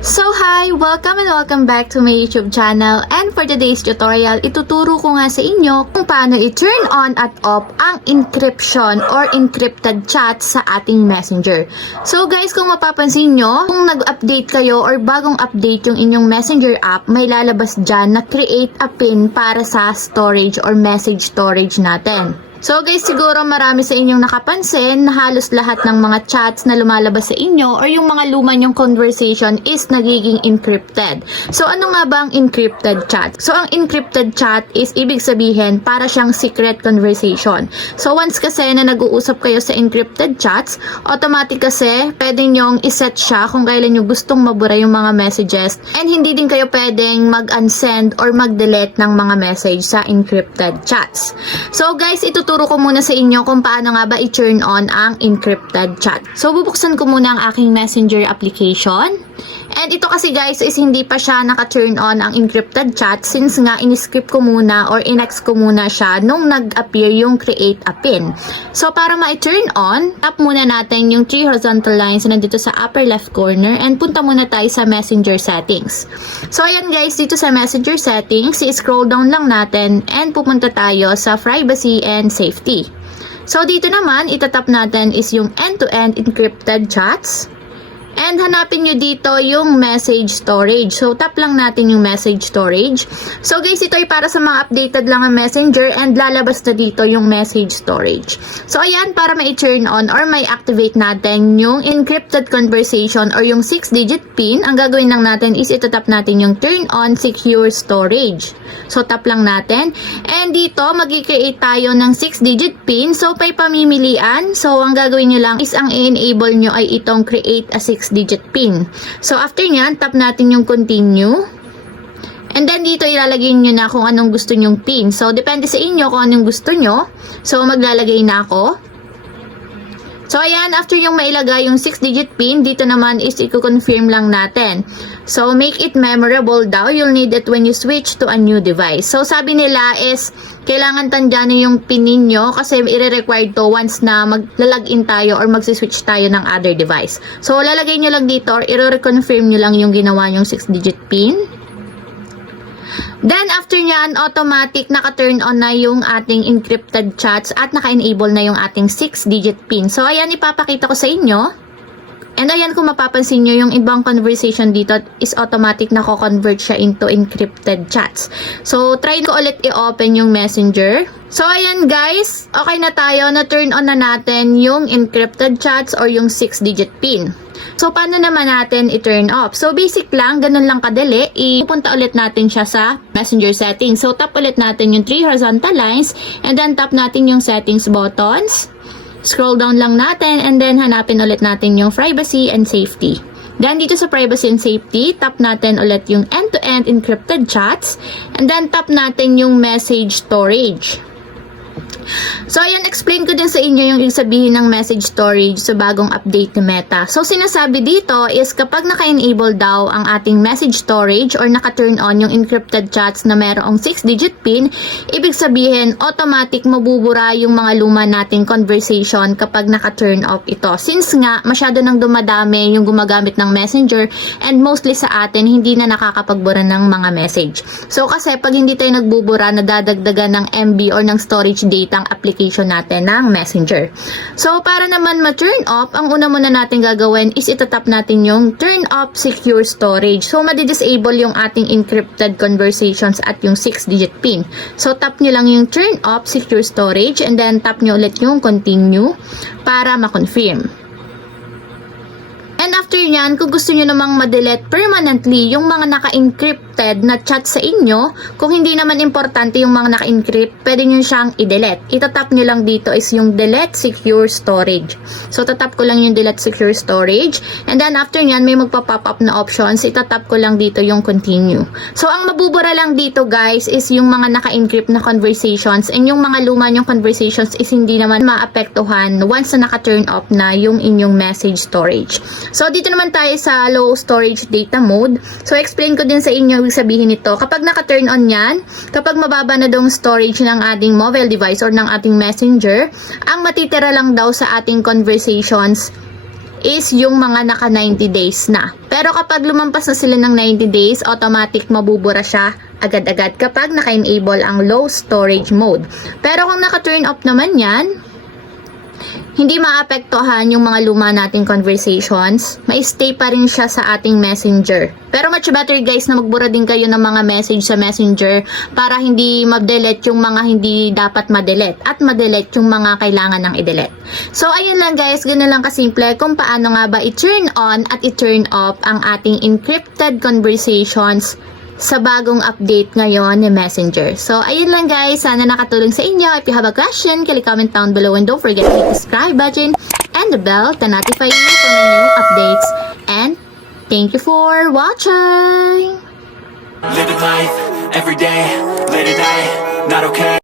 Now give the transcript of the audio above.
So hi! Welcome and welcome back to my YouTube channel, and for today's tutorial, ituturo ko nga sa inyo kung paano i-turn on at off ang encryption or encrypted chat sa ating messenger. So guys, kung mapapansin nyo, kung nag-update kayo or bagong update yung inyong messenger app, may lalabas dyan na create a pin para sa storage or message storage natin. So guys, siguro marami sa inyong nakapansin na halos lahat ng mga chats na lumalabas sa inyo or yung mga luma nyong conversation is nagiging encrypted. So ano nga ba ang encrypted chat? So ang encrypted chat is ibig sabihin para siyang secret conversation. So once kasi na nag-uusap kayo sa encrypted chats, automatic kasi pwede nyong iset siya kung kailan nyo gustong mabura yung mga messages, and hindi din kayo pwedeng mag-unsend or mag-delete ng mga message sa encrypted chats. So guys, ituturo ko muna sa inyo kung paano nga ba i-turn on ang encrypted chat. So bubuksan ko muna ang aking messenger application. And ito kasi guys is hindi pa siya naka-turn on ang encrypted chat since nga in-script ko muna or in-ex ko muna siya nung nag-appear yung create a pin. So para ma-turn on, tap muna natin yung 3 horizontal lines na nandito sa upper left corner and punta muna tayo sa messenger settings. So ayan guys, dito sa messenger settings, i-scroll down lang natin and pupunta tayo sa privacy and safety. So dito naman, itatap natin is yung end-to-end encrypted chats. And hanapin nyo dito yung message storage. So, tap lang natin yung message storage. So, guys, ito ay para sa mga updated lang ang messenger and lalabas na dito yung message storage. So, ayan, para ma-turn on or ma-activate natin yung encrypted conversation or yung 6-digit PIN, ang gagawin lang natin is itatap natin yung turn on secure storage. So, tap lang natin. And dito, mag-create tayo ng 6-digit PIN. So, may pamimilian. So, ang gagawin nyo lang is ang i-enable nyo ay itong create a 6-digit PIN. So, after nyan, tap natin yung continue. And then, dito ilalagay nyo na kung anong gusto nyong PIN. So, depende sa inyo kung anong gusto nyo. So, maglalagay na ako. So, ayan, after yung mailagay yung 6-digit PIN, dito naman is i-confirm lang natin. So, make it memorable daw. You'll need it when you switch to a new device. So, sabi nila is, kailangan tandaan yung PIN ninyo kasi i-required to once na maglalagin tayo or magsiswitch tayo ng other device. So, lalagay nyo lang dito or i-reconfirm nyo lang yung ginawa yung 6-digit PIN. Then, after nyan, automatic naka-turn on na yung ating encrypted chats at naka-enable na yung ating 6-digit PIN. So, ayan, ipapakita ko sa inyo. And ayan, kung mapapansin nyo, yung ibang conversation dito is automatic na ko-convert siya into encrypted chats. So, try ko ulit i-open yung messenger. So, ayan guys, okay na tayo. Na-turn on na natin yung encrypted chats or yung 6-digit PIN. So, paano naman natin i-turn off? So, basic lang, ganun lang kadali. Ipunta ulit natin siya sa messenger settings. So, tap ulit natin yung 3 horizontal lines and then tap natin yung settings buttons. Scroll down lang natin and then hanapin ulit natin yung privacy and safety. Then dito sa privacy and safety, tap natin ulit yung end-to-end encrypted chats and then tap natin yung message storage. So, ayan, explain ko din sa inyo yung ibig sabihin ng message storage sa bagong update ni Meta. So, sinasabi dito is kapag naka-enable daw ang ating message storage or naka-turn on yung encrypted chats na merong 6-digit PIN, ibig sabihin, automatic mabubura yung mga luma nating conversation kapag naka-turn off ito. Since nga, masyado nang dumadami yung gumagamit ng messenger and mostly sa atin, hindi na nakakapagbura ng mga message. So, kasi pag hindi tayo nagbubura, nadadagdagan ng MB or ng storage data ang application natin ng messenger. So, para naman ma-turn off, ang una muna natin gagawin is itatap natin yung turn off secure storage. So, madi-disable yung ating encrypted conversations at yung 6-digit PIN. So, tap nyo lang yung turn off secure storage and then tap nyo ulit yung continue para ma-confirm. And after nyan, kung gusto nyo namang ma-delete permanently yung mga naka-encrypted na chat sa inyo, kung hindi naman importante yung mga naka-encrypt, pwede nyo siyang i-delete. Itatap nyo lang dito is yung delete secure storage. So, tatap ko lang yung delete secure storage. And then after nyan, may magpa-pop up na options. Itatap ko lang dito yung continue. So, ang mabubura lang dito guys is yung mga naka-encrypt na conversations and yung mga luma yung conversations is hindi naman maapektuhan once na naka-turn off na yung inyong message storage. So, dito naman tayo sa low storage data mode. So, explain ko din sa inyo ibig sabihin nito. Kapag naka-turn on yan, kapag mababa na daw storage ng ating mobile device or ng ating messenger, ang matitira lang daw sa ating conversations is yung mga naka 90 days na. Pero kapag lumampas na sila ng 90 days, automatic mabubura siya agad-agad kapag naka-enable ang low storage mode. Pero kung naka-turn off naman yan, hindi maapektuhan yung mga luma nating conversations. May-stay pa rin siya sa ating messenger. Pero much better guys na magbura din kayo ng mga message sa messenger para hindi ma-delete yung mga hindi dapat ma-delete at ma-delete yung mga kailangan ng i-delete. So ayun lang guys, ganun lang kasimple kung paano nga ba i-turn on at i-turn off ang ating encrypted conversations sa bagong update ngayon ni Messenger. So, ayun lang guys. Sana nakatulong sa inyo. If you have a question, comment down below and don't forget to hit the subscribe button and the bell to notify you for my new updates. And thank you for watching! Living life, every day, late at night, not okay.